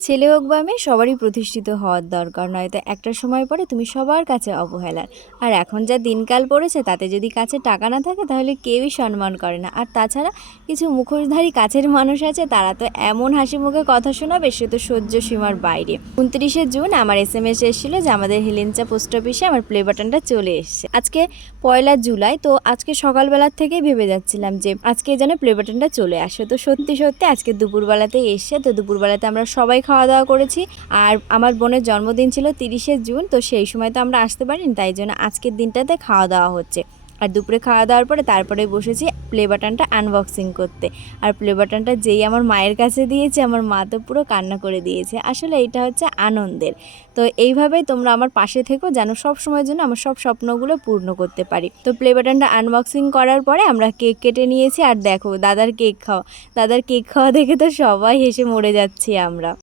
ছেলে হোক বা মেয়ে সবারই প্রতিষ্ঠিত হওয়ার দরকার, নয়তো একটা সময় পরে তুমি সবার কাছে অবহেলার। আর এখন যা দিনকাল পড়েছে তাতে যদি কাছে টাকা না থাকে তাহলে কেউই সম্মান করে না। আর তাছাড়া কিছু মুখোশধারী কাছের মানুষ আছে, তারা তো এমন হাসি মুখে কথা শোনাবে সে তো সহ্য সীমার বাইরে। 29শে জুন আমার SMS এসেছিল যে আমাদের হিলেঞ্চা পোস্ট অফিসে আমার প্লে বাটনটা চলে এসছে। আজকে 1লা জুলাই, তো আজকে সকালবেলার থেকেই ভেবে যাচ্ছিলাম যে আজকে যেন প্লে বাটনটা চলে আসে। তো সত্যি সত্যি আজকে দুপুরবেলাতেই এসছে। তো দুপুরবেলাতে আমরা সবাই খাওয়া দাওয়া করেছি। আর আমার বোনের জন্মদিন ছিল 30শে জুন, তো সেই সময় তো আমরা আসতে পারিনি, তাই জন্য আজকের দিনটাতে খাওয়া দাওয়া হচ্ছে। আর দুপুরে খাওয়া দাওয়ার পরে তারপরে বসেছি প্লে বাটনটা আনবক্সিং করতে। আর প্লে বাটনটা যেই আমার মায়ের কাছে দিয়েছে, আমার মা তো পুরো কান্না করে দিয়েছে। আসলে এটা হচ্ছে আনন্দের। তো এইভাবেই তোমরা আমার পাশে থেকো, যেন সব সময়ের জন্য আমার সব স্বপ্নগুলো পূর্ণ করতে পারি। তো প্লে বাটনটা আনবক্সিং করার পরে আমরা কেক কেটে নিয়েছি। আর দেখো দাদার কেক খাওয়া দেখে তো সবাই হেসে মরে যাচ্ছি আমরা।